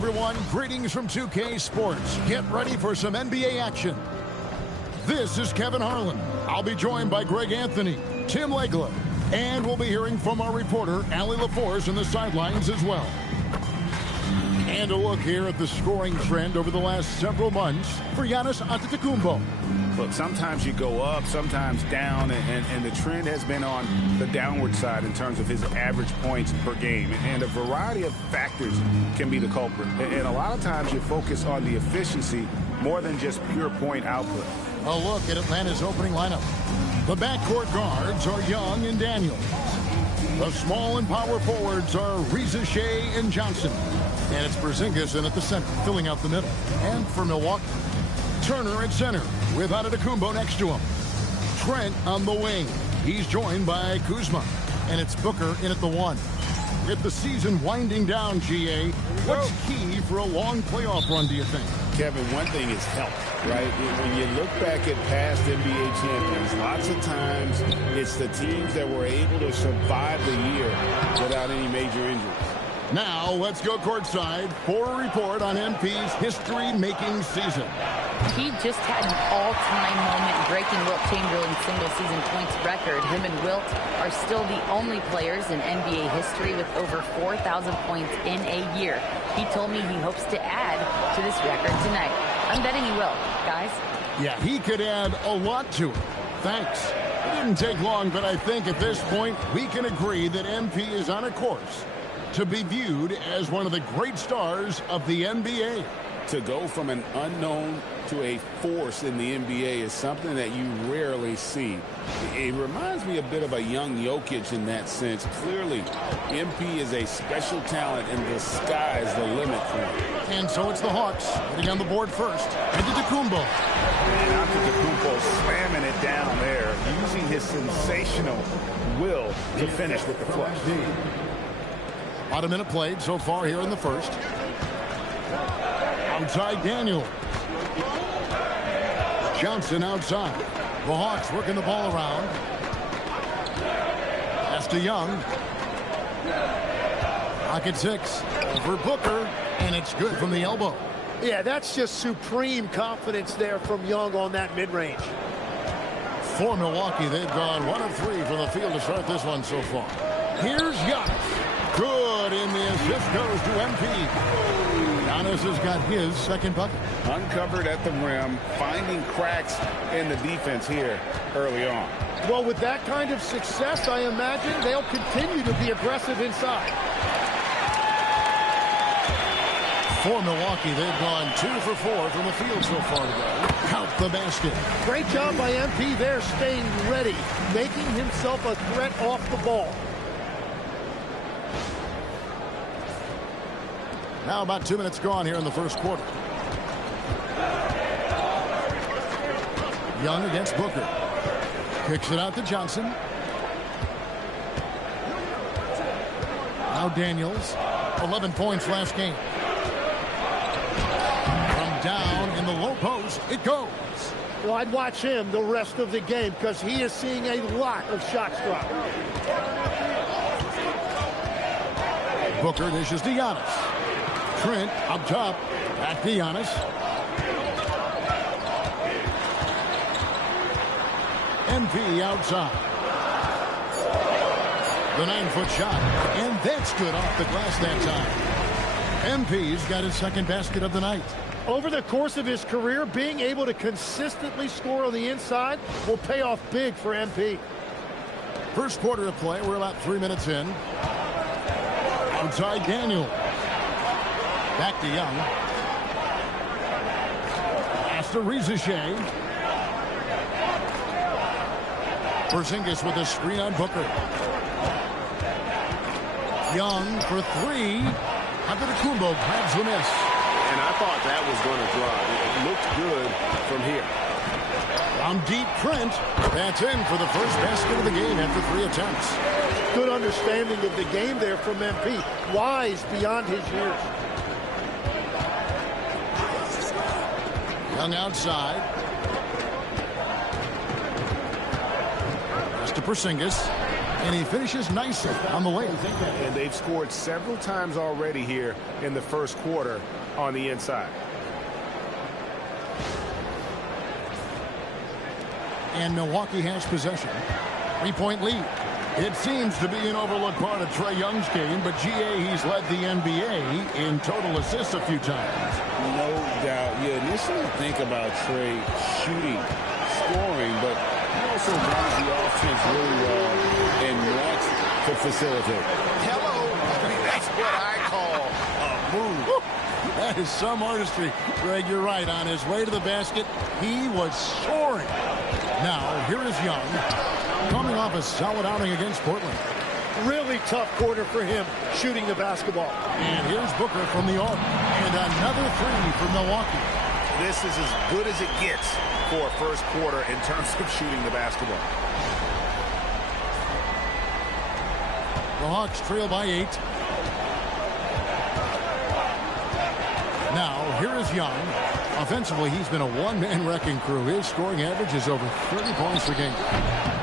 everyone. Greetings from 2K Sports. Get ready for some NBA action. This is Kevin Harlan. I'll be joined by Greg Anthony, Tim Legler, and we'll be hearing from our reporter, Allie LaForce, in the sidelines as well. And a look here at the scoring trend over the last several months for Giannis Antetokounmpo. Look, sometimes you go up, sometimes down, and the trend has been on the downward side in terms of his average points per game. And a variety of factors can be the culprit. And a lot of times you focus on the efficiency more than just pure point output. A look at Atlanta's opening lineup. The backcourt guards are Young and Daniels. The small and power forwards are Reza Shea and Johnson. And it's Porzingis in at the center, filling out the middle. And for Milwaukee, Turner at center with Antetokounmpo next to him. Trent on the wing. He's joined by Kuzma. And it's Booker in at the 1. With the season winding down, GA, what's key for a long playoff run, do you think? Kevin, one thing is health, right? When you look back at past NBA champions, lots of times it's the teams that were able to survive the year without any major injuries. Now, let's go courtside for a report on MP's history-making season. He just had an all-time moment breaking Wilt Chamberlain's single-season points record. Him and Wilt are still the only players in NBA history with over 4,000 points in a year. He told me he hopes to add to this record tonight. I'm betting he will, guys. Yeah, he could add a lot to it. Thanks. It didn't take long, but I think at this point we can agree that MP is on a course to be viewed as one of the great stars of the NBA. To go from an unknown to a force in the NBA is something that you rarely see. It reminds me a bit of a young Jokic in that sense. Clearly, MP is a special talent, and the sky's the limit for him. And so it's the Hawks getting on the board first. Antetokounmpo. And Antetokounmpo slamming it down there, using his sensational will to finish with the flush. About a minute played so far here in the first. Outside Daniel. Johnson outside. The Hawks working the ball around. Pass to Young. Pocket 6 for Booker, and it's good from the elbow. Yeah, that's just supreme confidence there from Young on that mid-range. For Milwaukee, they've gone 1 of 3 from the field to start this one so far. Here's Giannis. Good, and the assist goes to MP. Giannis has got his second bucket. Uncovered at the rim, finding cracks in the defense here early on. Well, with that kind of success, I imagine they'll continue to be aggressive inside. For Milwaukee, they've gone 2 for 4 from the field so far today. Count the basket. Great job by MP there, staying ready, making himself a threat off the ball. Now about 2 minutes gone here in the first quarter. Young against Booker. Kicks it out to Johnson. Now Daniels. 11 points last game. From down in the low post, it goes. Well, I'd watch him the rest of the game because he is seeing a lot of shots drop. Booker dishes to Giannis. Trent up top. Back to Giannis. MP outside. The 9-foot shot. And that's good off the glass that time. MP's got his second basket of the night. Over the course of his career, being able to consistently score on the inside will pay off big for MP. First quarter of play. We're about 3 minutes in. Outside Daniel. Back to Young. Pass to Reza Shea. Porzingis with a screen on Booker. Young for 3. Antetokounmpo grabs the miss. And I thought that was going to drive. It looked good from here. From deep, Trent. That's in for the first basket of the game after 3 attempts. Good understanding of the game there from MP. Wise beyond his years. Young outside. Pass to Porzingis. And he finishes nicely on the lane. And they've scored several times already here in the first quarter on the inside. And Milwaukee has possession. 3-point lead. It seems to be an overlooked part of Trae Young's game, but GA, he's led the NBA in total assists a few times. No doubt. You initially think about Trae shooting, scoring, but he also runs the offense really well and wants to facilitate. Hello. That's what I call a move. That is some artistry. Greg, you're right. On his way to the basket, he was soaring. Now, here is Young, coming off a solid outing against Portland. Really tough quarter for him shooting the basketball. And here's Booker from the arc. And another three for Milwaukee. This is as good as it gets for a first quarter in terms of shooting the basketball. The Hawks trail by 8. Now, here is Young. Offensively, he's been a one-man wrecking crew. His scoring average is over 30 points per game.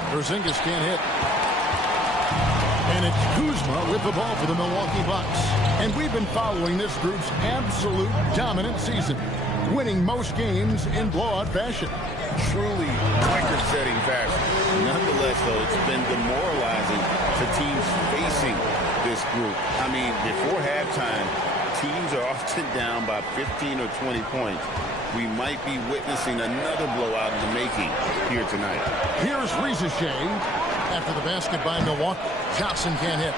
Porzingis can't hit. And it's Kuzma with the ball for the Milwaukee Bucks. And we've been following this group's absolute dominant season, winning most games in blowout fashion. Truly record-setting fashion. Nonetheless, though, it's been demoralizing to teams facing this group. I mean, before halftime, teams are often down by 15 or 20 points. We might be witnessing another blowout in the making here tonight. Here's Reza Shea after the basket by Milwaukee. Johnson can't hit.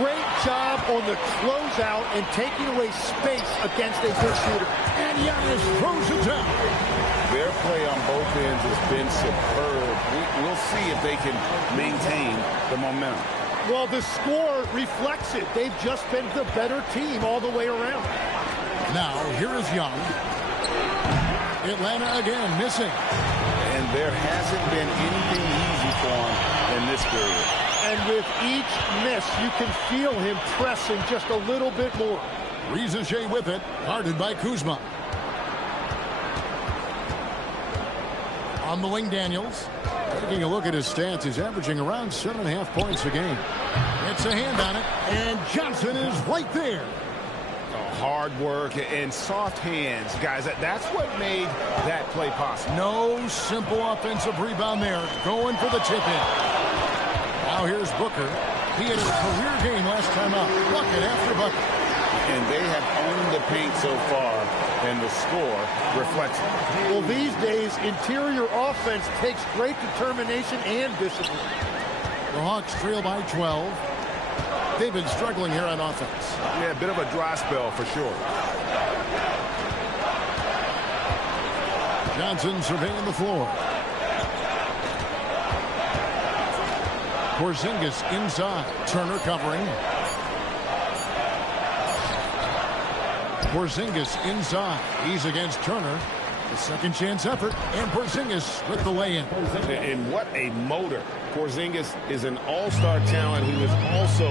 Great job on the closeout and taking away space against a good shooter. And Giannis throws it down. Their play on both ends has been superb. We'll see if they can maintain the momentum. Well, the score reflects it. They've just been the better team all the way around. Now, here is Young. Atlanta again missing. And there hasn't been anything easy for him in this period. And with each miss, you can feel him pressing just a little bit more. Reza Shea with it, guarded by Kuzma. On the wing, Daniels. Taking a look at his stats, he's averaging around 7.5 points a game. It's a hand on it, and Johnson is right there. Hard work and soft hands, guys. That's what made that play possible. No simple offensive rebound there. Going for the tip-in. Now here's Booker. He had a career game last time out. Bucket after bucket. And they have owned the paint so far, and the score reflects it. Well, these days, interior offense takes great determination and discipline. The Hawks trail by 12. They've been struggling here on offense. Yeah, a bit of a dry spell for sure. Johnson surveying the floor. Porzingis inside. Turner covering. Porzingis inside. He's against Turner. The second chance effort. And Porzingis with the lay-in. And what a motor. Porzingis is an all-star talent who is also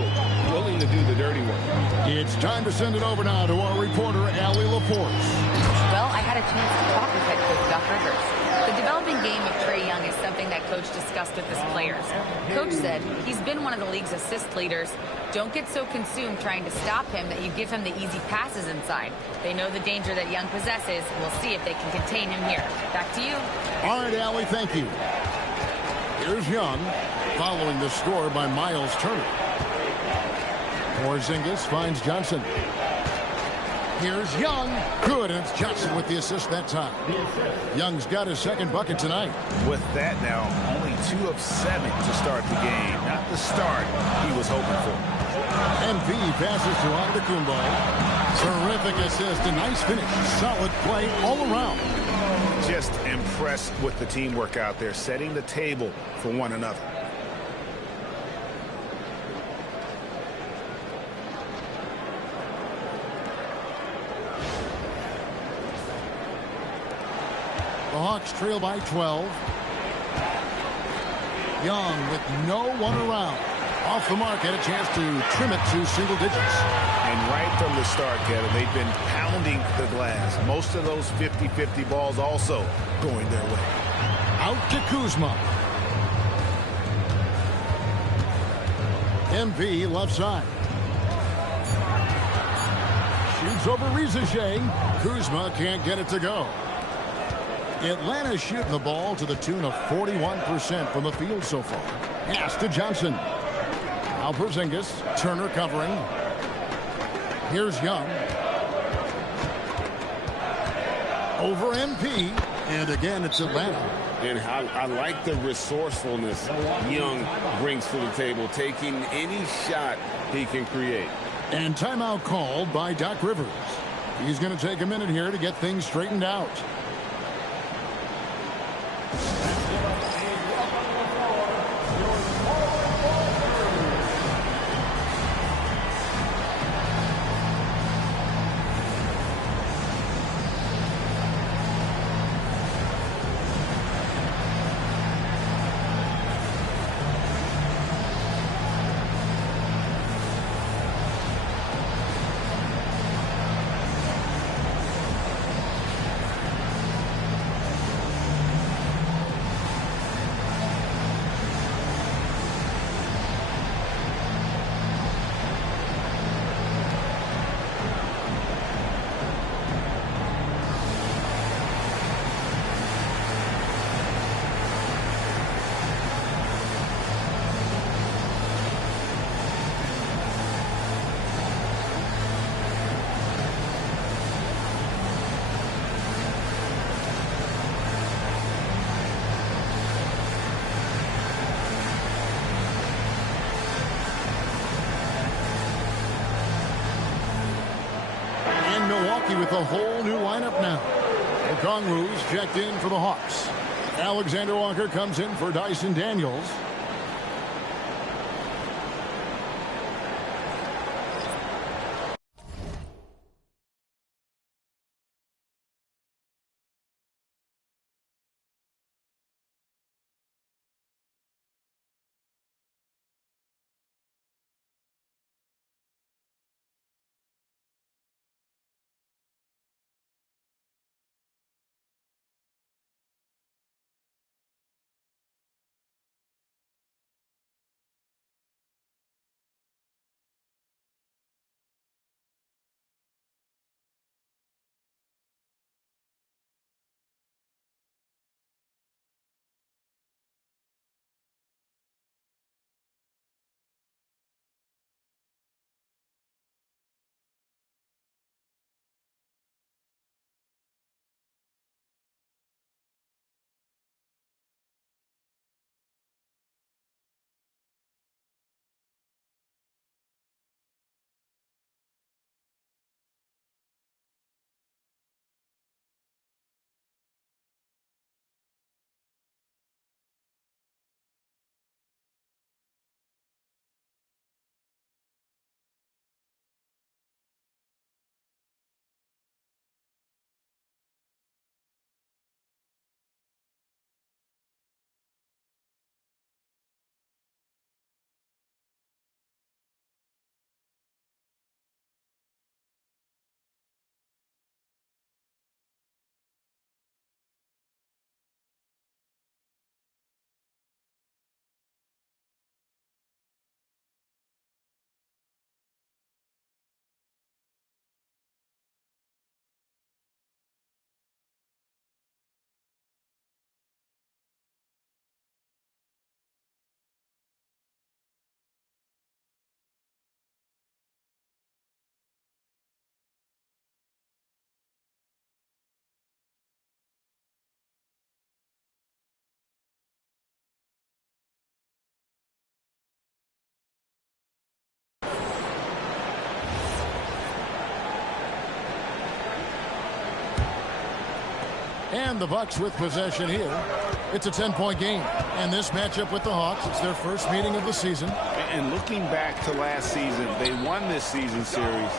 willing to do the dirty work. It's time to send it over now to our reporter, Allie LaForce. Well, I had a chance to talk with head coach Doc Rivers. The developing game of Trae Young is something that Coach discussed with his players. Coach said he's been one of the league's assist leaders. Don't get so consumed trying to stop him that you give him the easy passes inside. They know the danger that Young possesses. We'll see if they can contain him here. Back to you. All right, Allie, thank you. Here's Young, following the score by Miles Turner. Porzingis finds Johnson. Here's Young. Good, and it's Johnson with the assist that time. Young's got his second bucket tonight. With that now, only 2 of 7 to start the game. Not the start he was hoping for. MV passes to Antetokounmpo. Terrific assist, a nice finish. Solid play all around. Just impressed with the teamwork out there, setting the table for one another. The Hawks trail by 12. Young with no one around. Off the mark, had a chance to trim it to single digits. And right from the start, Kevin, they've been pounding the glass. Most of those 50-50 balls also going their way. Out to Kuzma. MP left side. Shoots over Reza Shea. Kuzma can't get it to go. Atlanta shooting the ball to the tune of 41% from the field so far. Pass to Johnson. Now Porzingis. Turner covering. Here's Young. Over MP. And again, it's Atlanta. And I like the resourcefulness Young brings to the table, taking any shot he can create. And timeout called by Doc Rivers. He's going to take a minute here to get things straightened out. Milwaukee with a whole new lineup now. Okongwu's checked in for the Hawks. Alexander Walker comes in for Dyson Daniels. And the Bucks with possession here. It's a 10-point game. And this matchup with the Hawks, it's their first meeting of the season. And looking back to last season, they won this season series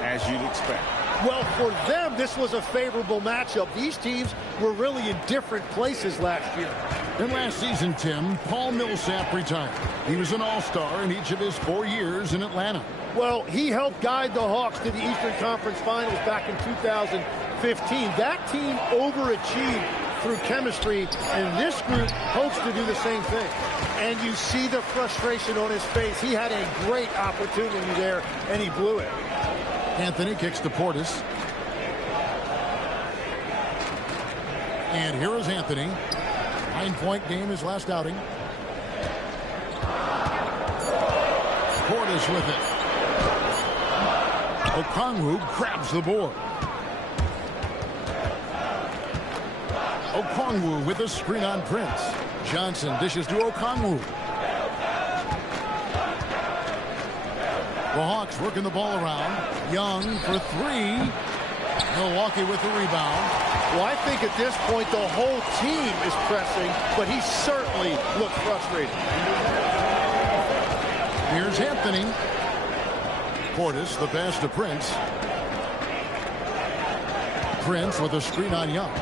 as you'd expect. Well, for them, this was a favorable matchup. These teams were really in different places last year. And last season, Tim, Paul Millsap retired. He was an all-star in each of his 4 years in Atlanta. Well, he helped guide the Hawks to the Eastern Conference Finals back in 2015. That team overachieved through chemistry, and this group hopes to do the same thing. And you see the frustration on his face. He had a great opportunity there, and he blew it. Anthony kicks to Portis. And here is Anthony. 9-point game his last outing. Portis with it. Okongwu grabs the board. Okongwu with a screen on Prince. Johnson dishes to Okongwu. The Hawks working the ball around. Young for three. Milwaukee with the rebound. Well, I think at this point the whole team is pressing, but he certainly looked frustrated. Here's Anthony. Portis, the pass to Prince. Prince with a screen on Young.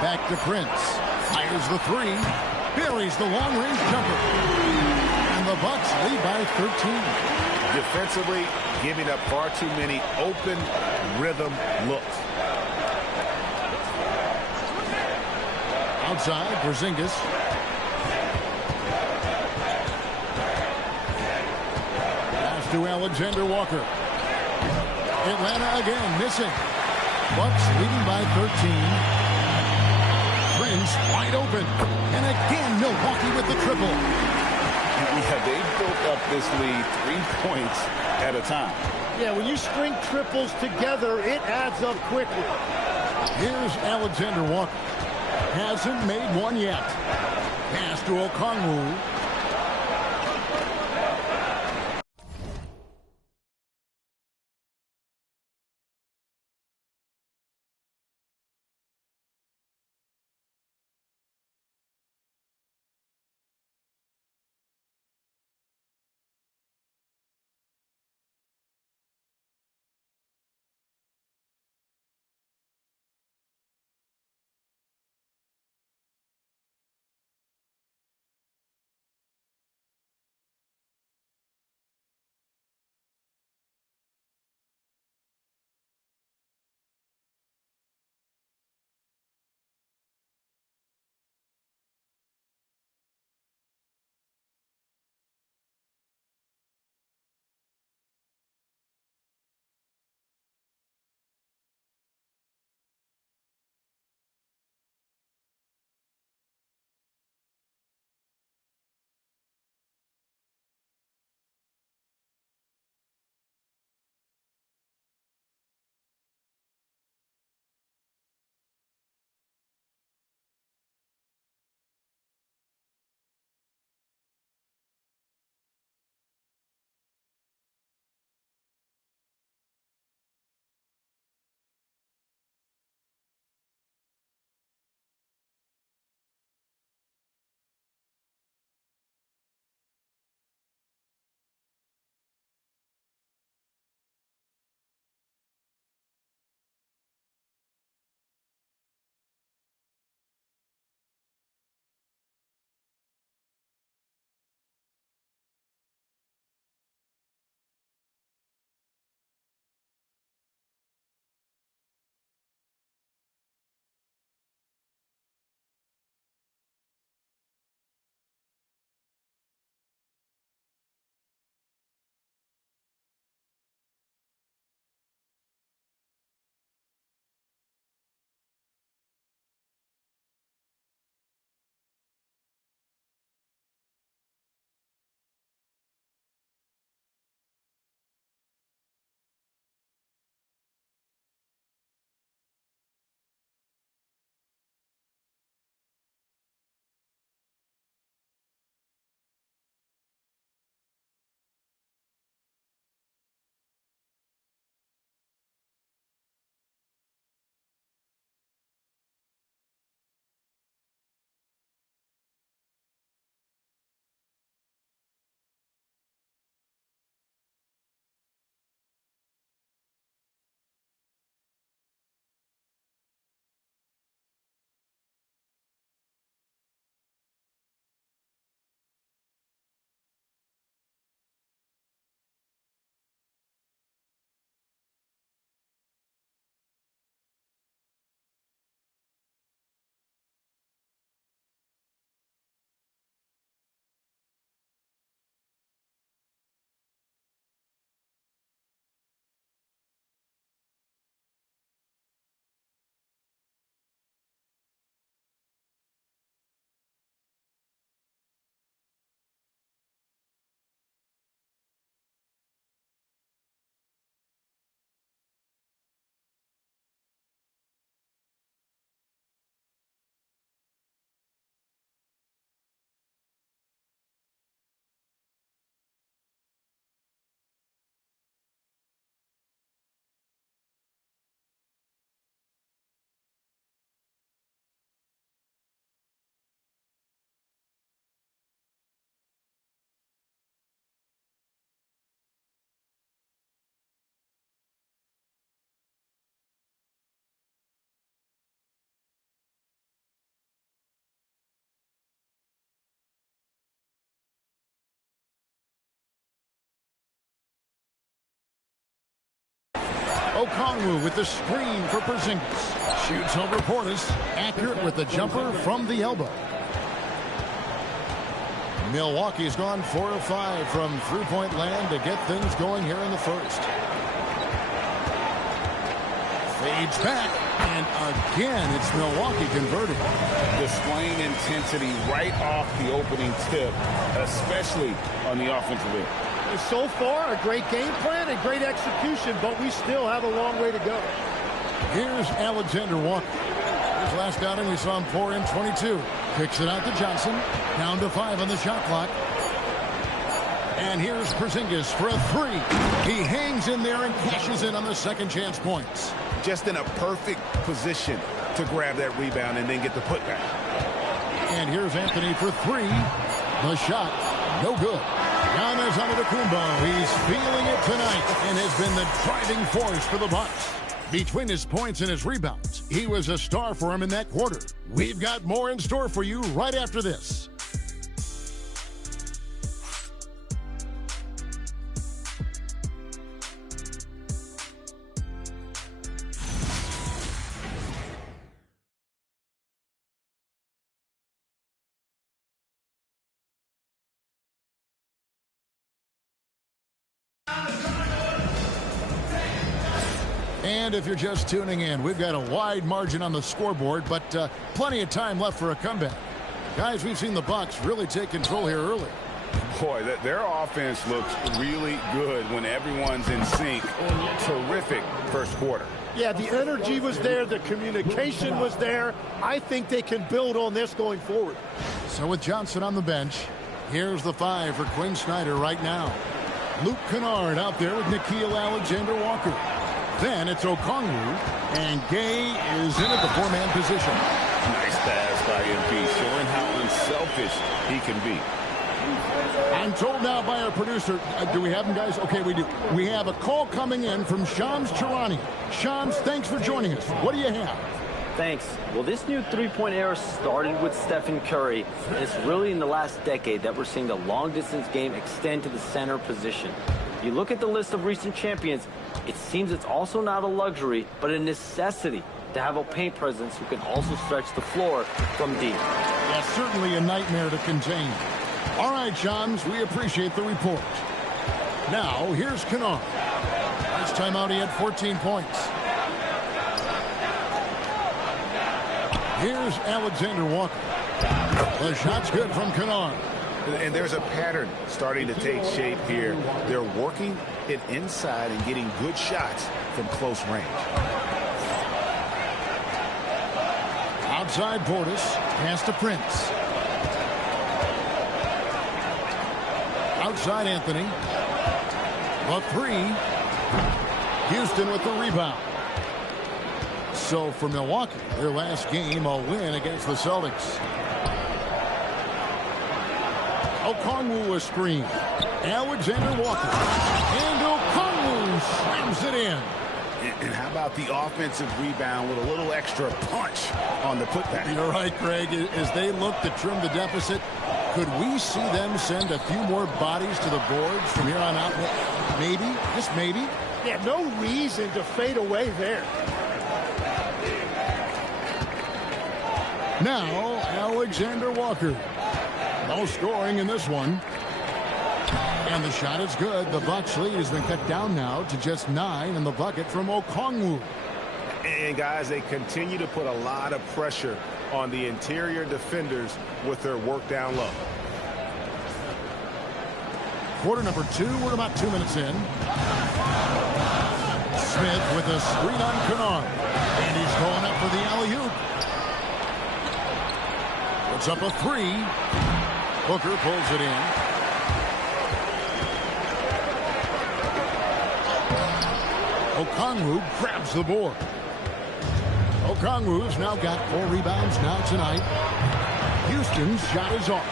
Back to Prince. Fires the three. Buries the long-range jumper. And the Bucks lead by 13. Defensively, giving up far too many open rhythm looks. Outside, Porzingis. Pass to Alexander Walker. Atlanta again missing. Bucks leading by 13. Prince wide open. And again, Milwaukee with the triple. Yeah, they built up this lead 3 points at a time. Yeah, when you string triples together, it adds up quickly. Here's Alexander Walker. Hasn't made one yet. Pass to Okongwu. Okongwu with the screen for Porzingis. Shoots over Portis. Accurate with the jumper from the elbow. Milwaukee's gone 4 of 5 from three-point land to get things going here in the first. Fades back, and again, it's Milwaukee converting. Displaying intensity right off the opening tip, especially on the offensive end. So far, a great game plan and great execution, but we still have a long way to go. Here's Alexander Walker. His last outing, we saw him pour in 22. Kicks it out to Johnson. Down to 5 on the shot clock. And here's Porzingis for a 3. He hangs in there and cashes in on the second chance points. Just in a perfect position to grab that rebound and then get the putback. And here's Anthony for 3. The shot, no good. Giannis Antetokounmpo, he's feeling it tonight and has been the driving force for the Bucks. Between his points and his rebounds, he was a star for him in that quarter. We've got more in store for you right after this. And if you're just tuning in, we've got a wide margin on the scoreboard, but plenty of time left for a comeback. Guys, we've seen the Bucks really take control here early. Boy, their offense looks really good when everyone's in sync. Terrific first quarter. Yeah, the energy was there. The communication was there. I think they can build on this going forward. So with Johnson on the bench, here's the 5 for Quinn Snyder right now. Luke Kennard out there with Nickeil Alexander-Walker. Then it's Okongwu, and Gay is in at the 4-man position. Nice pass by MP, showing how unselfish he can be. I'm told now by our producer, do we have him, guys? Okay, we do. We have a call coming in from Shams Charania. Shams, thanks for joining us. What do you have? Thanks. Well, this new three-point era started with Stephen Curry, and it's really in the last decade that we're seeing the long-distance game extend to the center position. If you look at the list of recent champions, it seems it's also not a luxury, but a necessity to have a paint presence who can also stretch the floor from deep. Yeah, certainly a nightmare to contain. All right, Shams, we appreciate the report. Now, here's Kennard. Last time out, he had 14 points. Here's Alexander Walker. The shot's good from Kennard. And there's a pattern starting to take shape here. They're working it inside and getting good shots from close range. Outside Portis, pass to Prince. Outside Anthony. A 3. Houston with the rebound. So for Milwaukee, their last game, a win against the Celtics. Okongwu a screen. Alexander Walker. And Okongwu slams it in. And how about the offensive rebound with a little extra punch on the putback? You're right, Greg. As they look to trim the deficit, could we see them send a few more bodies to the boards from here on out? Maybe, just maybe. Yeah, no reason to fade away there. Now, Alexander Walker. No scoring in this one. And the shot is good. The Bucks lead has been cut down now to just 9 in the bucket from Okongwu. And guys, they continue to put a lot of pressure on the interior defenders with their work down low. Quarter number 2, we're about 2 minutes in. Smith with a screen on Kennard. And he's going up for the alley-oop. Puts up a 3. Booker pulls it in. Okongwu grabs the board. Okongwu's now got 4 rebounds now tonight. Houston's shot is off.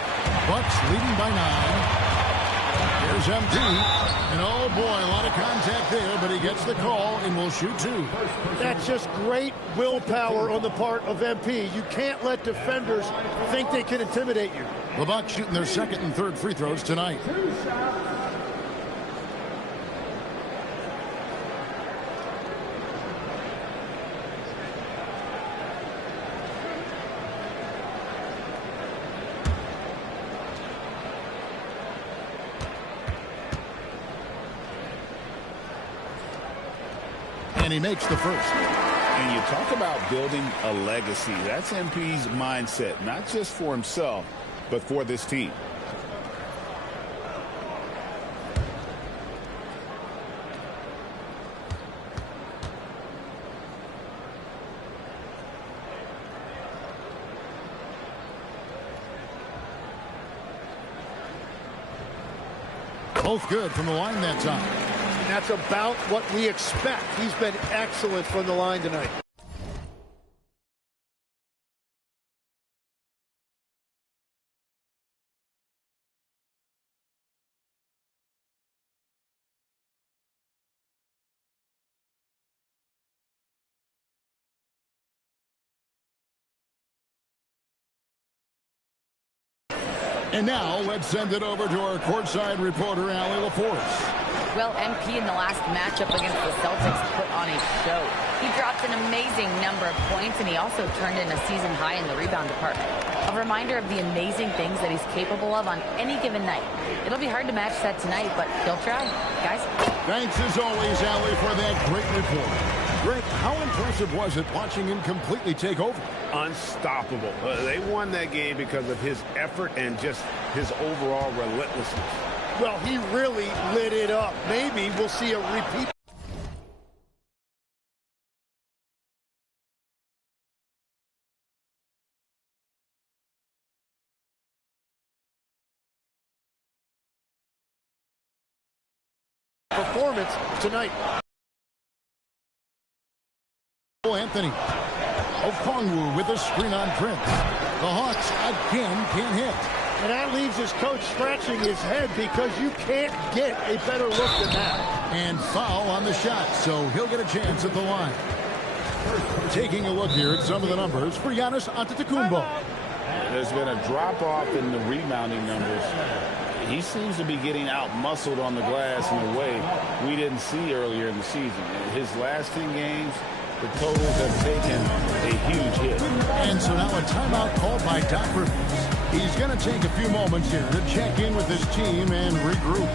Bucks leading by 9. Here's MT. And oh boy, a lot of contact there, but he gets the call and will shoot 2. That's just great willpower on the part of MP. You can't let defenders think they can intimidate you. The Bucks shooting their second and third free throws tonight. he makes the first. And you talk about building a legacy. That's MP's mindset, not just for himself, but for this team. Both good from the line that time. And that's about what we expect. He's been excellent from the line tonight. And now let's send it over to our courtside reporter, Allie LaForce. Well, MP in the last matchup against the Celtics put on a show. He dropped an amazing number of points, and he also turned in a season high in the rebound department. A reminder of the amazing things that he's capable of on any given night. It'll be hard to match that tonight, but he'll try. Guys? Thanks as always, Allie, for that great report. Greg, how impressive was it watching him completely take over? Unstoppable. They won that game because of his effort and just his overall relentlessness. Well, he really lit it up. Maybe we'll see a repeat. Performance tonight. Anthony Okongwu with a screen on Prince. The Hawks again can't hit. And that leaves his coach scratching his head because you can't get a better look than that. And foul on the shot, so he'll get a chance at the line. Taking a look here at some of the numbers for Giannis Antetokounmpo. There's been a drop-off in the rebounding numbers. He seems to be getting out-muscled on the glass in a way we didn't see earlier in the season. His last 10 games, the totals have taken a huge hit. And so now a timeout called by Doc Rivers. He's going to take a few moments here to check in with his team and regroup.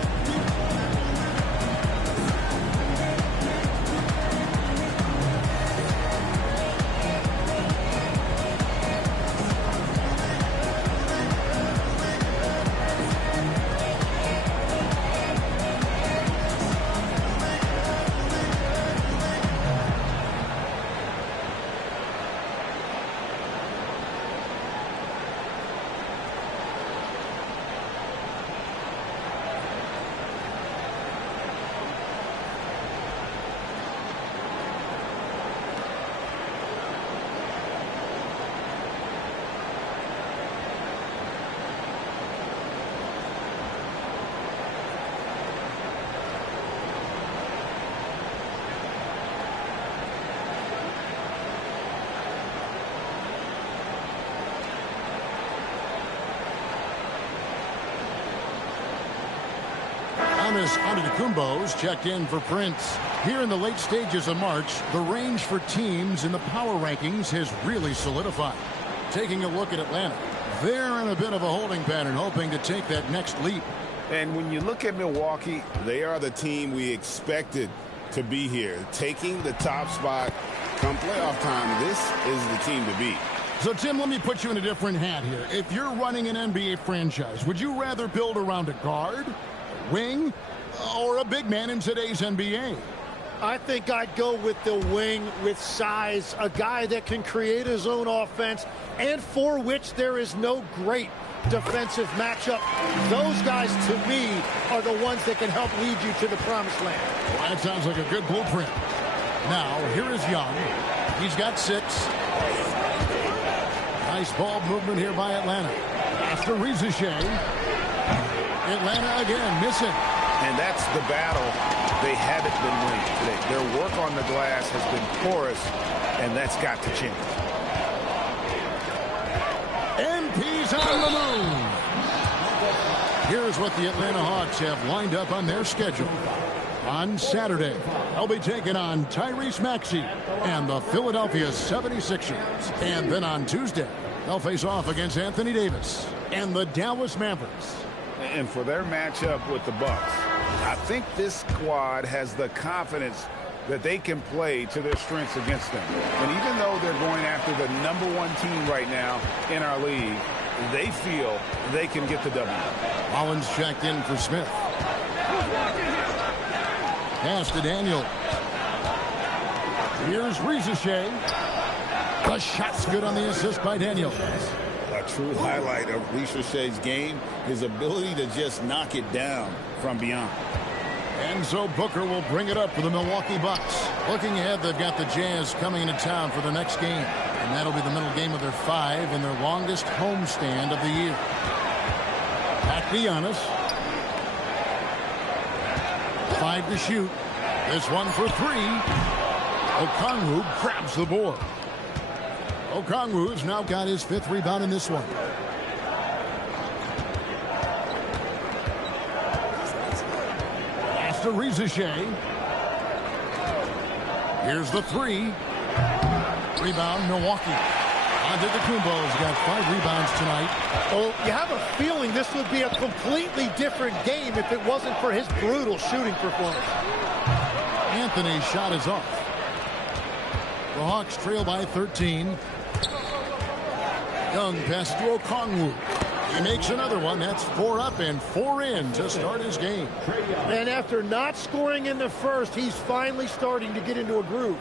Giannis Antetokounmpo's checked in for Prince. Here in the late stages of March, the range for teams in the power rankings has really solidified. Taking a look at Atlanta, they're in a bit of a holding pattern, hoping to take that next leap. And when you look at Milwaukee, they are the team we expected to be here. Taking the top spot come playoff time, this is the team to beat. So, Tim, let me put you in a different hat here. If you're running an NBA franchise, would you rather build around a guard, wing, or a big man in today's NBA? I think I'd go with the wing with size, a guy that can create his own offense and for which there is no great defensive matchup. Those guys, to me, are the ones that can help lead you to the promised land. Well, that sounds like a good blueprint. Now, here is Young. He's got 6. Nice ball movement here by Atlanta. After Reza Shea. Atlanta again missing. And that's the battle they haven't been winning today. Their work on the glass has been porous, and that's got to change. MP's on the move. Here's what the Atlanta Hawks have lined up on their schedule. On Saturday, they'll be taking on Tyrese Maxey and the Philadelphia 76ers. And then on Tuesday, they'll face off against Anthony Davis and the Dallas Mavericks. And for their matchup with the Bucks, I think this squad has the confidence that they can play to their strengths against them. And even though they're going after the #1 team right now in our league, they feel they can get the W. Mullins checked in for Smith. Pass to Daniel. Here's Rizachet. The shot's good on the assist by Daniel. A true highlight of Rizachet's game, his ability to just knock it down from beyond. Enzo Booker will bring it up for the Milwaukee Bucks. Looking ahead, they've got the Jazz coming into town for their next game. And that'll be the middle game of their 5 and their longest homestand of the year. Back to Giannis. 5 to shoot. This one for 3. Okongwu grabs the board. Okongwu's now got his 5th rebound in this one. Pass to Rizachet. Here's the 3. Rebound, Milwaukee. Antetokounmpo's got 5 rebounds tonight. Well, you have a feeling this would be a completely different game if it wasn't for his brutal shooting performance. Anthony's shot is off. The Hawks trail by 13. Young passes to Okongwu. He makes another one. That's 4 up and 4 in to start his game. And after not scoring in the first, he's finally starting to get into a groove.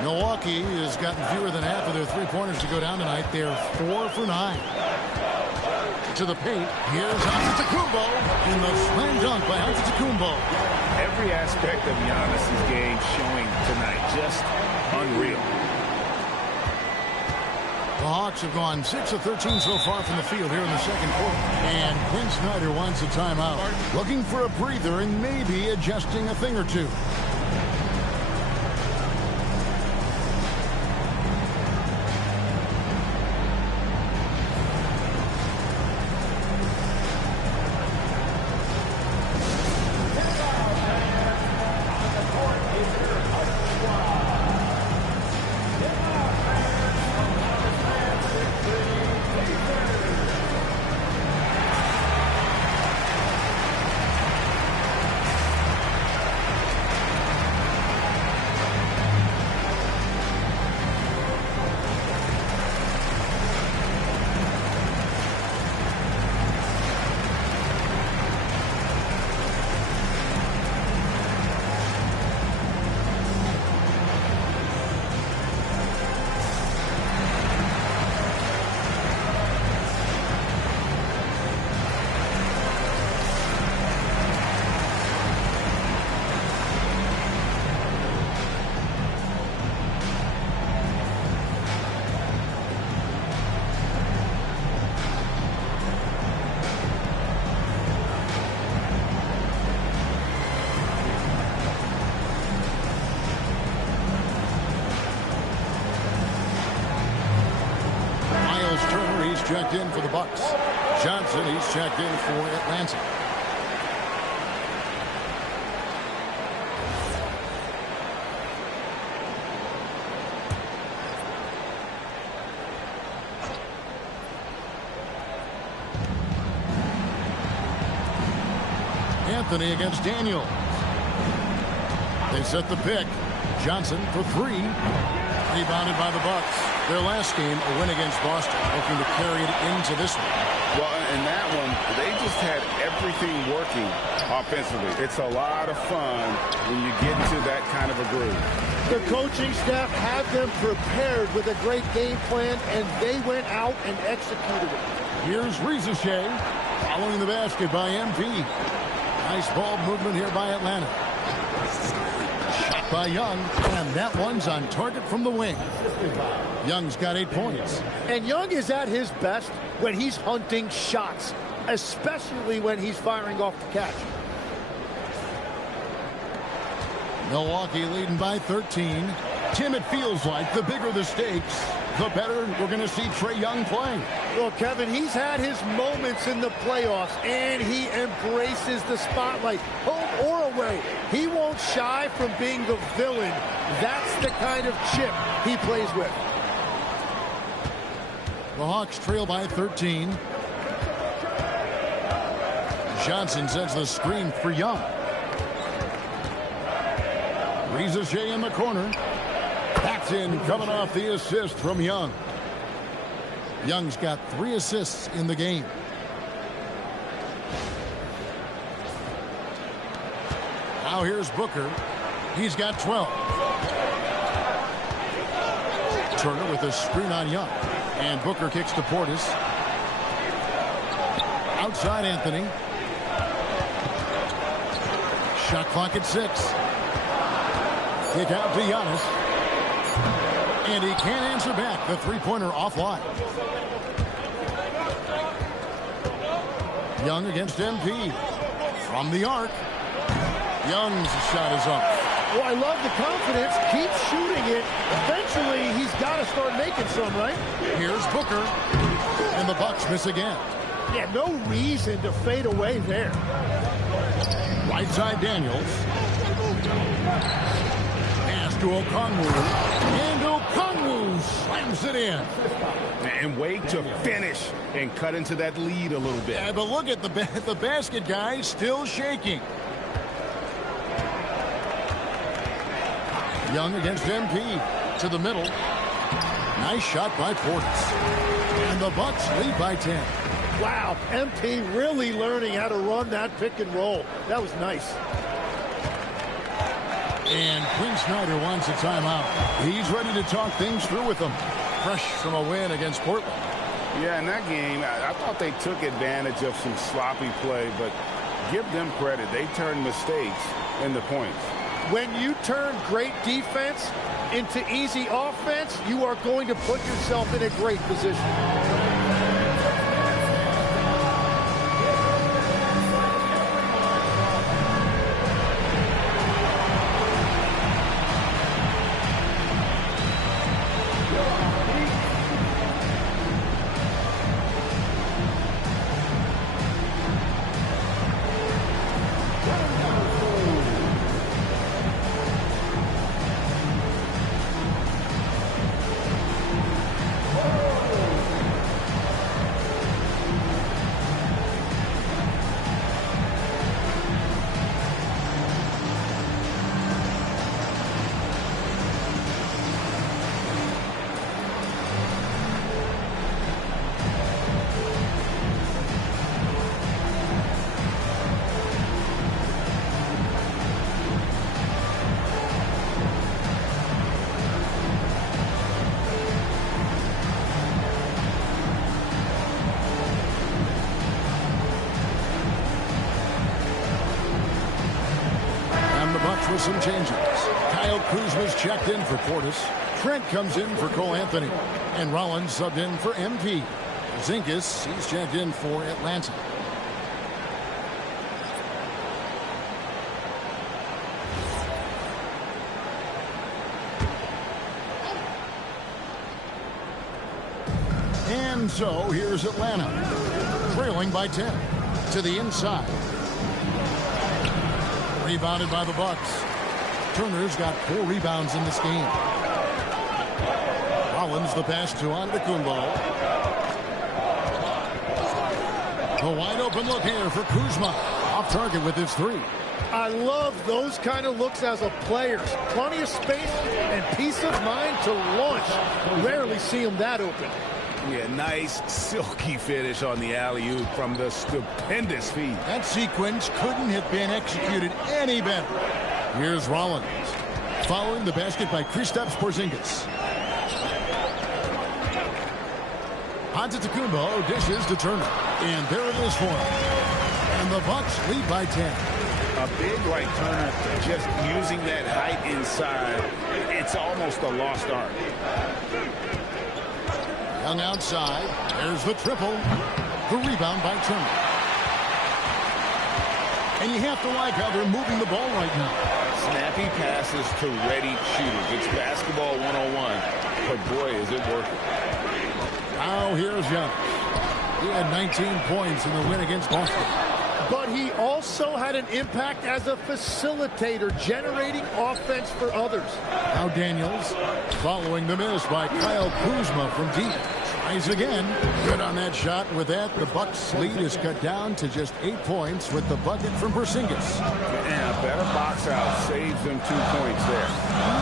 Milwaukee has gotten fewer than half of their three-pointers to go down tonight. They're 4 for 9. To the paint. Here's Antetokounmpo in the slam dunk by Antetokounmpo. Every aspect of Giannis' game showing tonight. Just unreal. The Hawks have gone 6 of 13 so far from the field here in the second quarter. And Quinn Snyder wants a timeout. Looking for a breather and maybe adjusting a thing or two. Checked in for the Bucks. Johnson, he's checked in for Atlanta. Anthony against Daniel. They set the pick. Johnson for 3. Rebounded by the Bucks. Their last game, a win against Boston, looking to carry it into this one. Well, in that one, they just had everything working offensively. It's a lot of fun when you get into that kind of a groove. The coaching staff had them prepared with a great game plan, and they went out and executed it. Here's Rizachet following the basket by MP. Nice ball movement here by Atlanta. Shot by Young, and that one's on target from the wing. Young's got 8 points. And Young is at his best when he's hunting shots, especially when he's firing off the catch. Milwaukee leading by 13. Tim, it feels like the bigger the stakes, the better we're going to see Trae Young play. Well, Kevin, he's had his moments in the playoffs, and he embraces the spotlight, home or away. He won't shy from being the villain. That's the kind of chip he plays with. The Hawks trail by 13. Johnson sets the screen for Young. Reza Shea in the corner. Paxton coming off the assist from Young. Young's got 3 assists in the game. Now here's Booker. He's got 12. Turner with a screen on Young. And Booker kicks to Portis. Outside Anthony. Shot clock at 6. Kick out to Giannis. And he can't answer back. The three-pointer offline. Young against MP. From the arc. Young's shot is up. Well, I love the confidence. Keep shooting it. Eventually, he's got to start making some, right? Here's Booker. And the Bucks miss again. Yeah, no reason to fade away there. Right side Daniels. Pass to Okongwu. And Okongwu slams it in. And wait to finish and cut into that lead a little bit. Yeah, but look at the basket guy still shaking. Young against MP. To the middle. Nice shot by Portis. And the Bucks lead by 10. Wow, MP really learning how to run that pick and roll. That was nice. And Quinn Snyder wants a timeout. He's ready to talk things through with them. Fresh from a win against Portland. Yeah, in that game, I thought they took advantage of some sloppy play, but give them credit. They turned mistakes into points. When you turn great defense into easy offense, you are going to put yourself in a great position. With some changes. Kyle Kuzma's checked in for Portis. Trent comes in for Cole Anthony. And Rollins subbed in for MP. Zingas, he's checked in for Atlanta. And so here's Atlanta. Trailing by 10. To the inside. Rebounded by the Bucks. Turner's got 4 rebounds in this game. Rollins the pass to Antetokounmpo. The wide open look here for Kuzma. Off target with his 3. I love those kind of looks as a player. Plenty of space and peace of mind to launch. Rarely see him that open. Yeah, nice silky finish on the alley-oop from the stupendous feed. That sequence couldn't have been executed any better. Here's Rollins. Following the basket by Kristaps Porzingis. Antetokounmpo dishes to Turner. And there it is for him. And the Bucks lead by 10. A big like Turner just using that height inside. It's almost a lost art. Young outside. There's the triple. The rebound by Turner. And you have to like how they're moving the ball right now. Snappy passes to ready shooters. It's basketball 101. But boy, is it working. Now here's Young. He had 19 points in the win against Boston. But he also had an impact as a facilitator, generating offense for others. Now Daniels following the miss by Kyle Kuzma from deep. Tries again. Good on that shot. With that, the Bucks' lead is cut down to just 8 points with the bucket from Porzingis. And a better box out saves them 2 points there.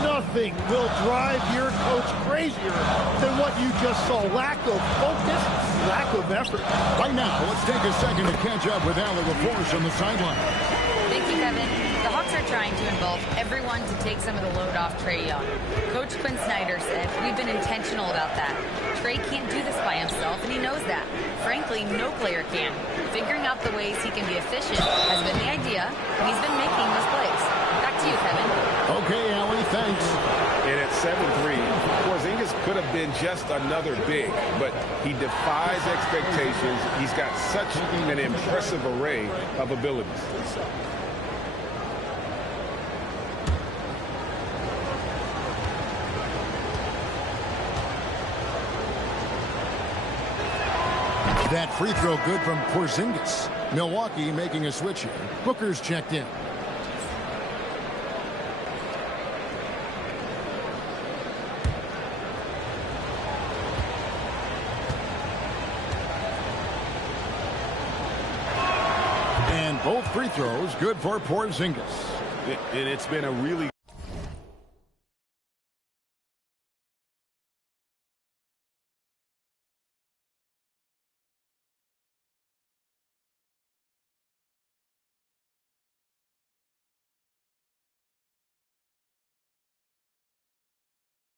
Nothing will drive your coach crazier than what you just saw. Lack of focus, lack of effort. Right now, let's take a second to catch up with Allie LaForce on the sideline. Thank you, Kevin. The Hawks are trying to involve everyone to take some of the load off Trae Young. Coach Quinn Snyder said, "We've been intentional about that. Trae can't do this by himself, and he knows that. Frankly, no player can. Figuring out the ways he can be efficient has been the idea, and he's been making those plays." Back to you, Kevin. Okay, Allie, thanks. And at 7'3", Porzingis could have been just another big, but he defies expectations. He's got such an impressive array of abilities. That free throw good from Porzingis. Milwaukee making a switch here. Booker's checked in. And both free throws good for Porzingis. And it's been a really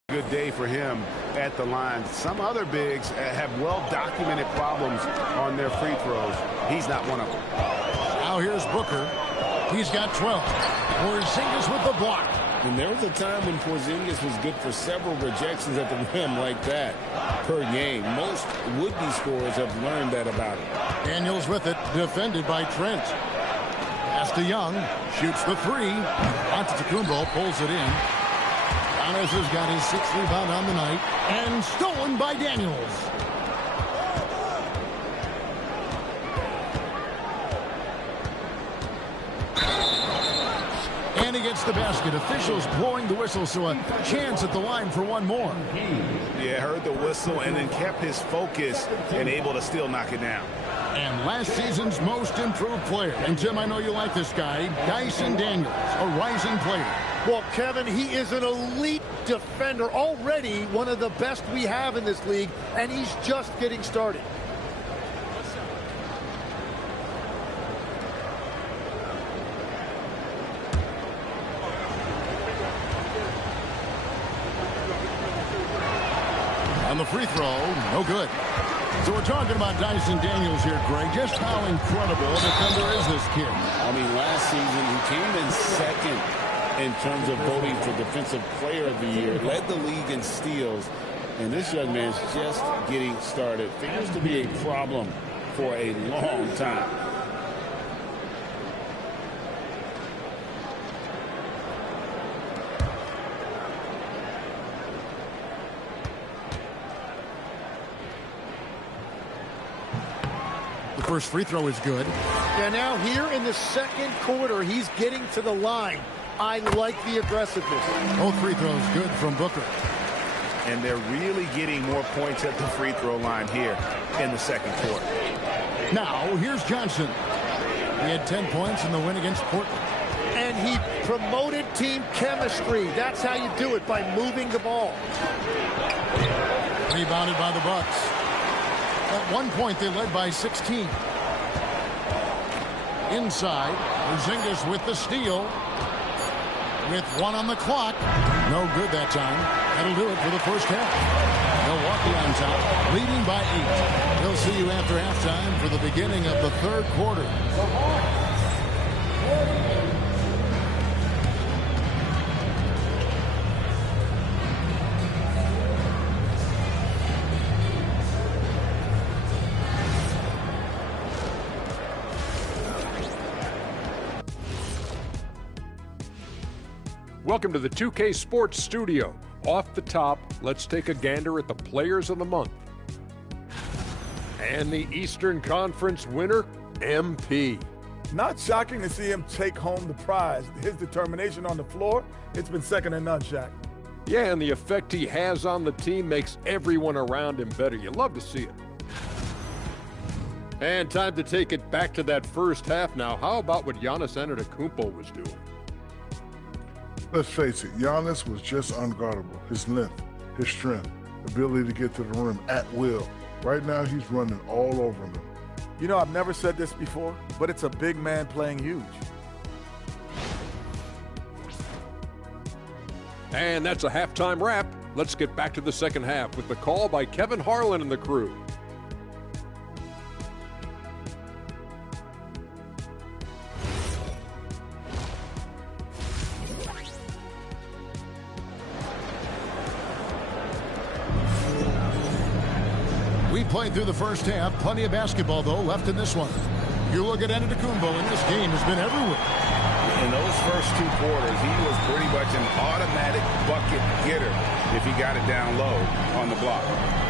good day for him at the line. Some other bigs have well-documented problems on their free throws. He's not one of them. Now here's Booker. He's got 12. Porzingis with the block. And there was a time when Porzingis was good for several rejections at the rim like that per game. Most would-be scorers have learned that about him. Daniels with it, defended by Trent. Pass to Young, shoots the three. Antetokounmpo pulls it in. Giannis has got his 6th rebound on the night, and stolen by Daniels. And he gets the basket. Officials blowing the whistle, so a chance at the line for one more. Yeah, heard the whistle and then kept his focus and able to still knock it down. And last season's most improved player. And Tim, I know you like this guy, Dyson Daniels, a rising player. Well, Kevin, he is an elite defender, already one of the best we have in this league, and he's just getting started. On the free throw, no good. So we're talking about Dyson Daniels here, Greg. Just how incredible a defender is this kid? I mean, last season he came in second in terms of voting for Defensive Player of the Year, led the league in steals, and this young man's just getting started. Figures to be a problem for a long time. The first free throw is good. Yeah, now here in the second quarter, he's getting to the line. I like the aggressiveness. Both free throws good from Booker. And they're really getting more points at the free throw line here in the second quarter. Now, here's Johnson. He had 10 points in the win against Portland. And he promoted team chemistry. That's how you do it, by moving the ball. Rebounded by the Bucks. At one point, they led by 16. Inside, Porzingis with the steal. With 1 on the clock. No good that time. That'll do it for the first half. Milwaukee on top, leading by 8. We'll see you after halftime for the beginning of the third quarter. Welcome to the 2K Sports Studio. Off the top, let's take a gander at the Players of the Month. And the Eastern Conference winner, MP. Not shocking to see him take home the prize. His determination on the floor, it's been second to none, Shaq. Yeah, and the effect he has on the team makes everyone around him better. You love to see it. And time to take it back to that first half now. How about what Giannis Antetokounmpo was doing? Let's face it, Giannis was just unguardable. His length, his strength, ability to get to the rim at will. Right now, he's running all over them. You know, I've never said this before, but it's a big man playing huge. And that's a halftime wrap. Let's get back to the second half with the call by Kevin Harlan and the crew. We played through the first half. Plenty of basketball, though, left in this one. You look at Antetokounmpo, and this game has been everywhere. In those first 2 quarters, he was pretty much an automatic bucket getter if he got it down low on the block.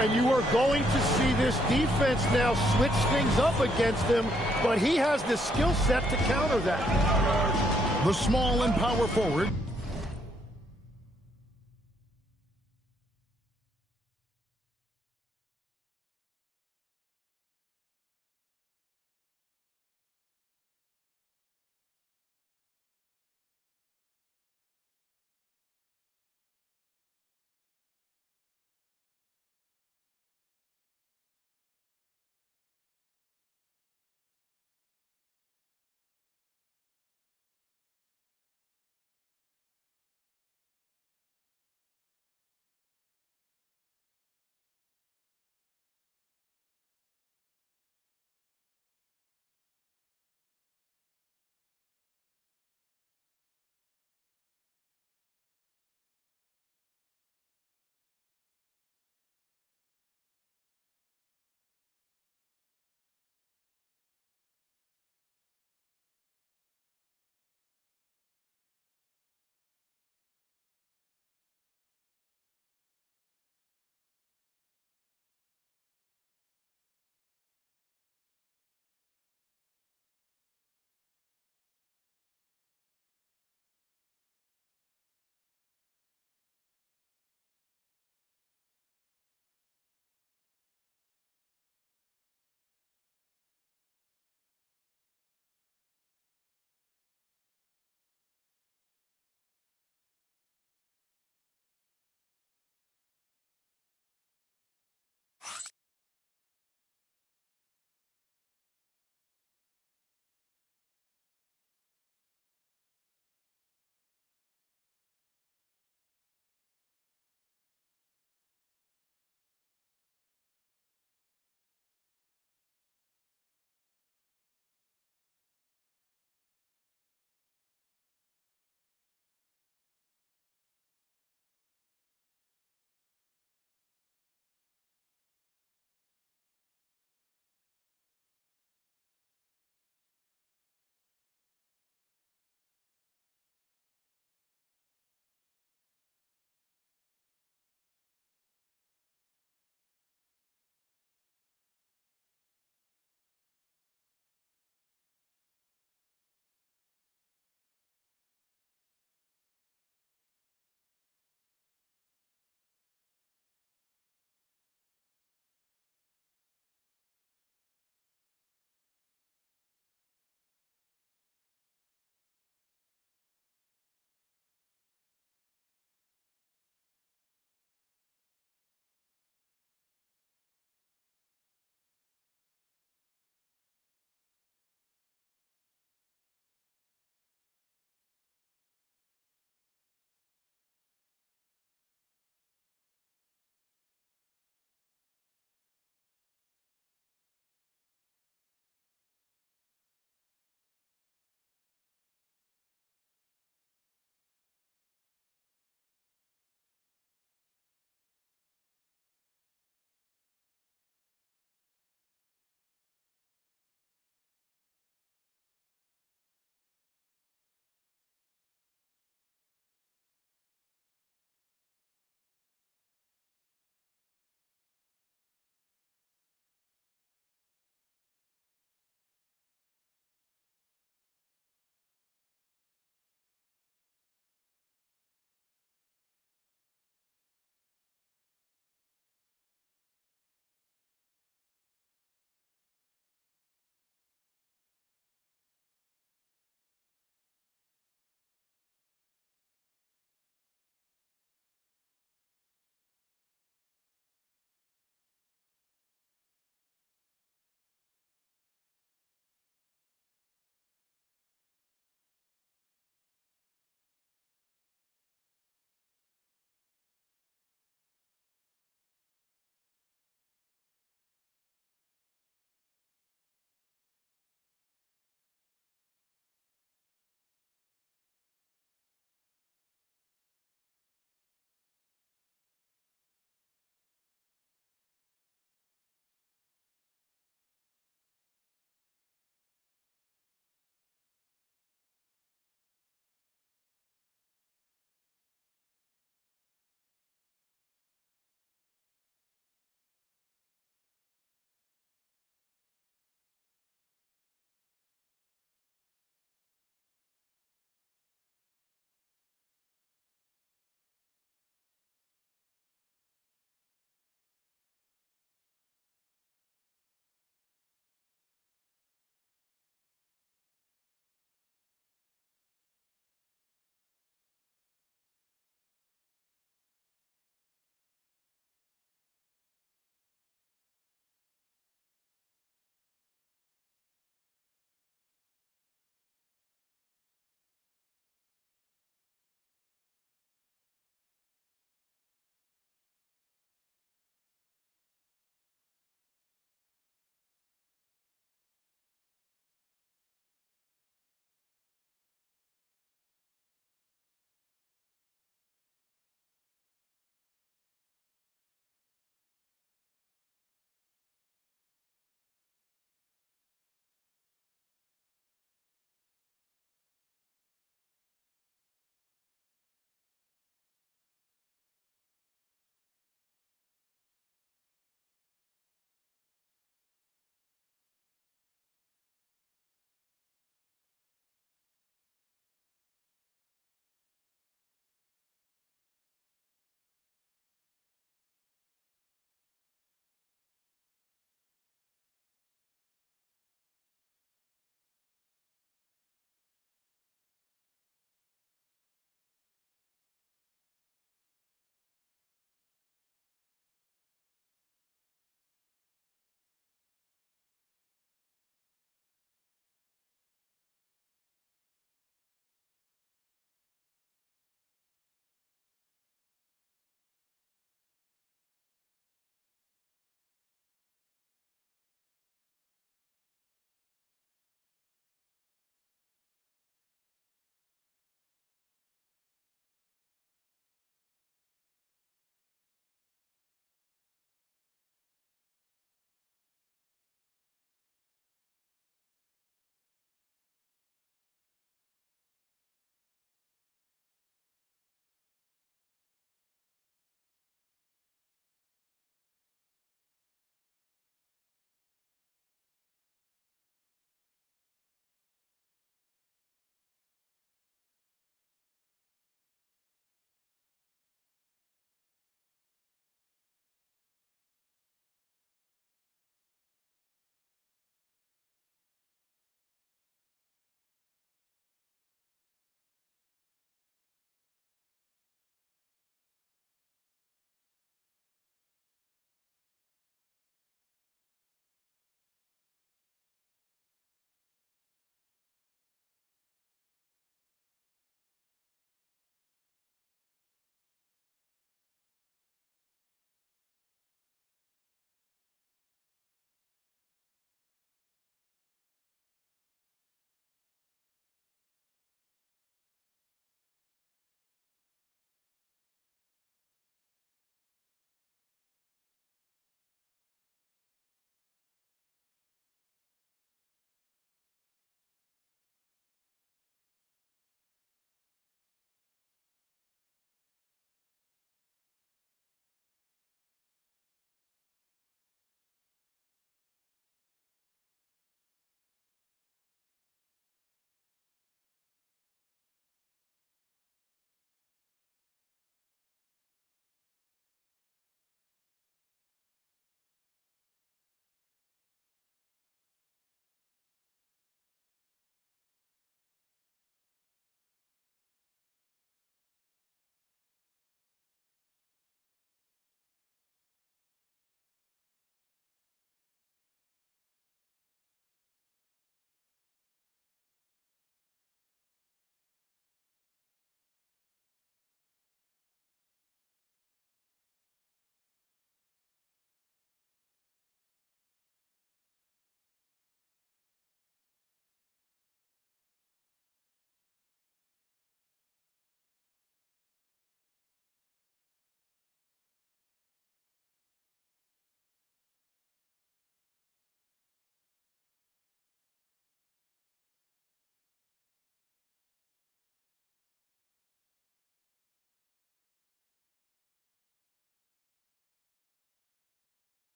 And you are going to see this defense now switch things up against him, but he has the skill set to counter that. The small and power forward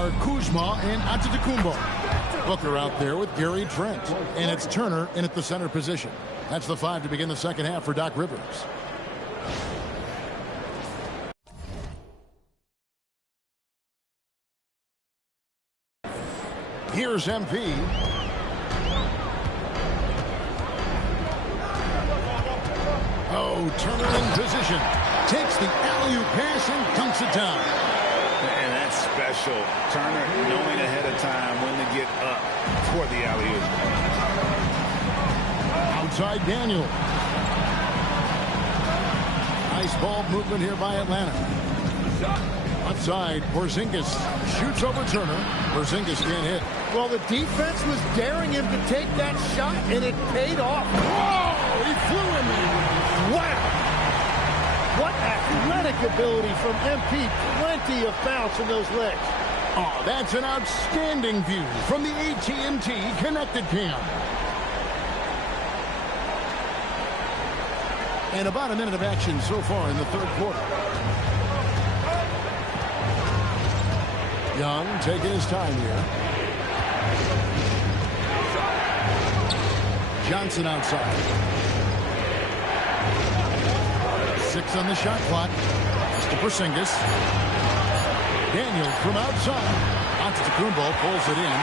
are Kuzma and Antetokounmpo. Booker out there with Gary Trent. And it's Turner in at the center position. That's the 5 to begin the second half for Doc Rivers. Here's MP. Oh, Turner in position. Takes the alley-oop pass and dunks it down. And that's special. Turner knowing ahead of time when to get up for the alley-oop. Outside Daniel. Nice ball movement here by Atlanta. Outside, Porzingis shoots over Turner. Porzingis can't hit. Well, the defense was daring him to take that shot, and it paid off. Whoa! He flew in there. Wow! What athletic ability from MP. Plenty of bounce in those legs. Oh, that's an outstanding view from the AT&T Connected Cam. And about a minute of action so far in the third quarter. Young taking his time here. Johnson outside. 6 on the shot clock. To Porzingis. Daniel from outside. Antetokounmpo pulls it in.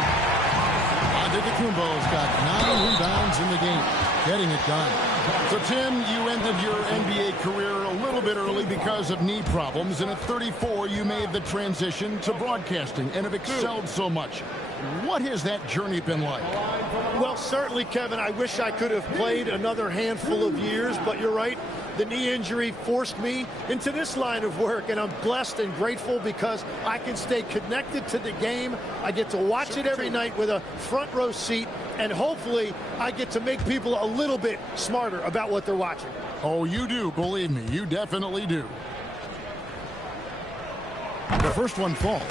Antetokounmpo's got 9 rebounds in the game. Getting it done. So, Tim, you ended your NBA career a little bit early because of knee problems, and at 34, you made the transition to broadcasting and have excelled so much. What has that journey been like? Well, certainly, Kevin, I wish I could have played another handful of years, but you're right. The knee injury forced me into this line of work, and I'm blessed and grateful because I can stay connected to the game. I get to watch it every night with a front row seat, and hopefully I get to make people a little bit smarter about what they're watching. Oh, you do, believe me. You definitely do. The first one falls.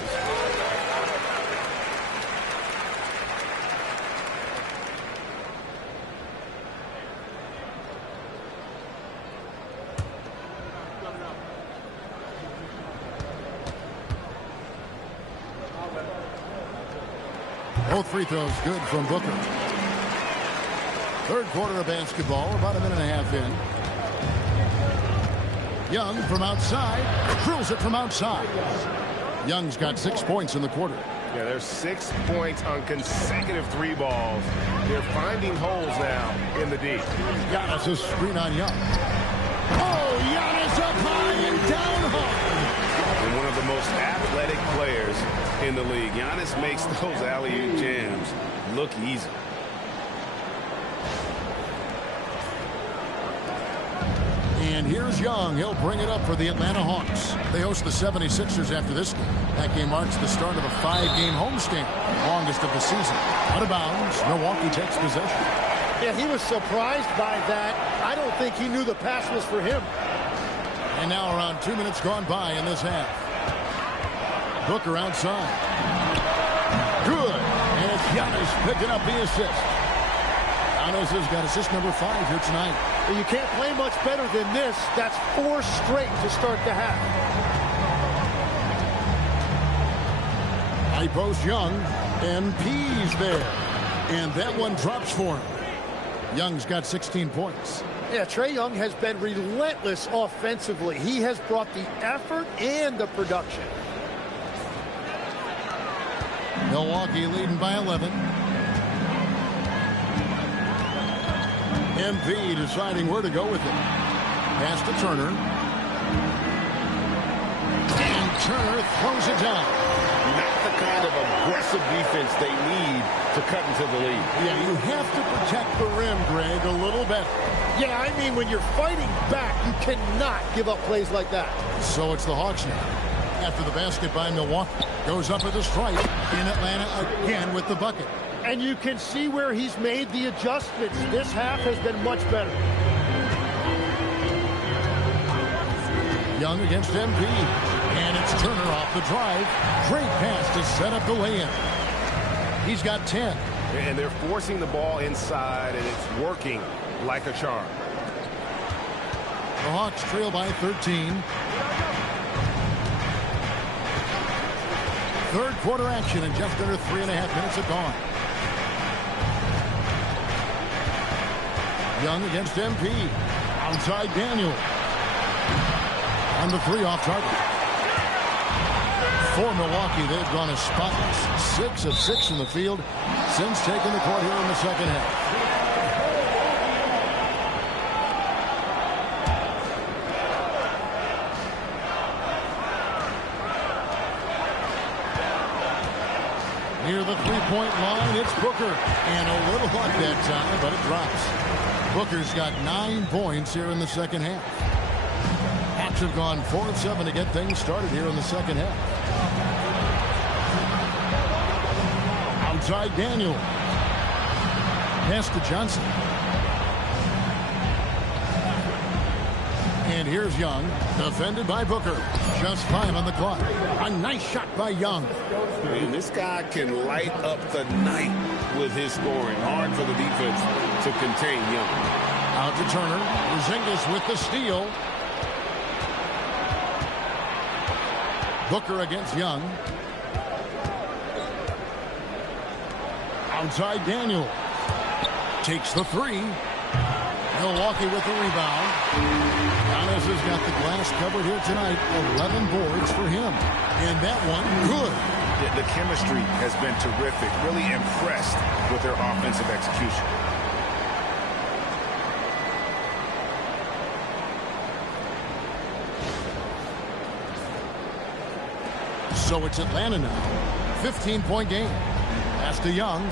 Both free throws good from Booker. Third quarter of basketball, about a minute and a half in. Young from outside, drills it from outside. Young's got 6 points in the quarter. Yeah, there's 6 points on consecutive 3 balls. They're finding holes now in the D. Giannis is screen on Young. Oh, Giannis up high and down hard. And one of the most athletic players in the league. Giannis makes those alley-oop jams look easy. And here's Young. He'll bring it up for the Atlanta Hawks. They host the 76ers after this game. That game marks the start of a 5-game homestand, longest of the season. Out of bounds, Milwaukee takes possession. Yeah, he was surprised by that. I don't think he knew the pass was for him. And now around 2 minutes gone by in this half. Booker outside. Good. And it's Giannis picking up the assist. Giannis has got assist number 5 here tonight. You can't play much better than this. That's 4 straight to start the half. High post Young. MP's there. And that one drops for him. Young's got 16 points. Yeah, Trae Young has been relentless offensively. He has brought the effort and the production. Milwaukee leading by 11. MP deciding where to go with it. Pass to Turner. And Turner throws it down. Not the kind of aggressive defense they need to cut into the lead. Yeah, you have to protect the rim, Greg, a little better. Yeah, I mean, when you're fighting back, you cannot give up plays like that. So it's the Hawks now. After the basket by Milwaukee. Goes up with a strike. In Atlanta again with the bucket. And you can see where he's made the adjustments. This half has been much better. Young against MP. And it's Turner off the drive. Great pass to set up the lay-in. He's got 10. And they're forcing the ball inside, and it's working like a charm. The Hawks trail by 13. Third quarter action in just under 3.5 minutes have gone. Young against MP. Outside Daniel. On the 3 off target. For Milwaukee, they've gone as spotless. 6 of 6 in the field since taking the court here in the second half. Near the three-point line, it's Booker. And a little luck that time, but it drops. Booker's got 9 points here in the second half. Hawks have gone 4 of 7 to get things started here in the second half. Outside Daniel. Pass to Johnson. And here's Young, defended by Booker. Just 5 on the clock. A nice shot by Young. And this guy can light up the night with his scoring. Hard for the defense to contain Young. Out to Turner. Porzingis with the steal. Booker against Young. Outside Daniel. Takes the 3. Milwaukee with the rebound. Giannis has got the glass covered here tonight. 11 boards for him. And that one, good. The chemistry has been terrific. Really impressed with their offensive execution. So it's Atlanta now. 15-point game. Pass to Young.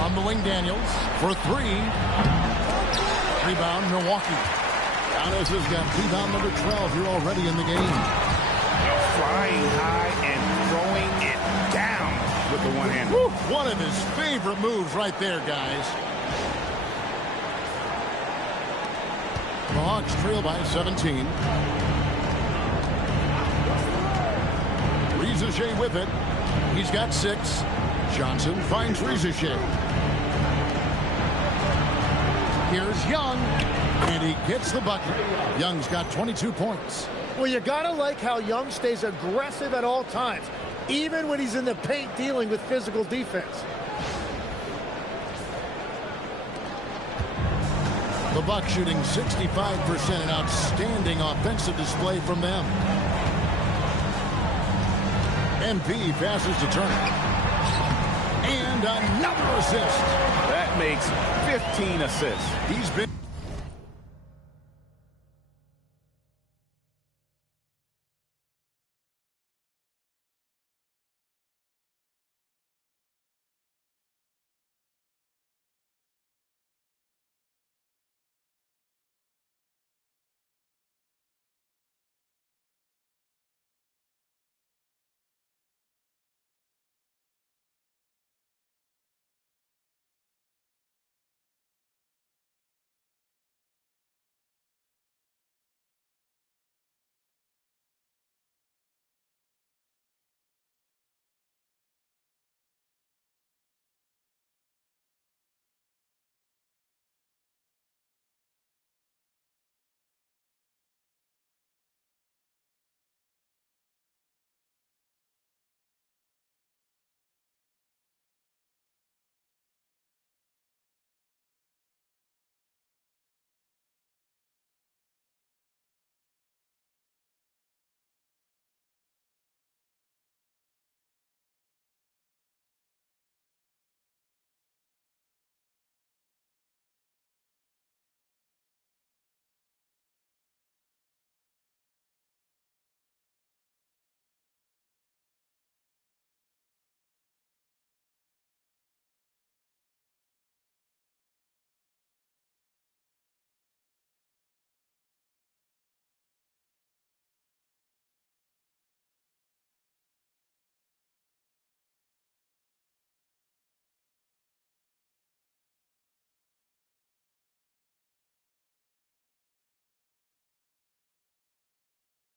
On the wing, Daniels for 3. Rebound, Milwaukee. Giannis has got rebound number 12 here already in the game. Flying high and throwing it down with the one-hander. One of his favorite moves right there, guys. The Hawks trail by 17. Rizier with it. He's got 6. Johnson finds Rizier. Here's Young, and he gets the bucket. Young's got 22 points. Well, you gotta like how Young stays aggressive at all times, even when he's in the paint dealing with physical defense. The Bucks shooting 65%, an outstanding offensive display from them. MP passes to Turner. And another assist. That makes 15 assists. He's been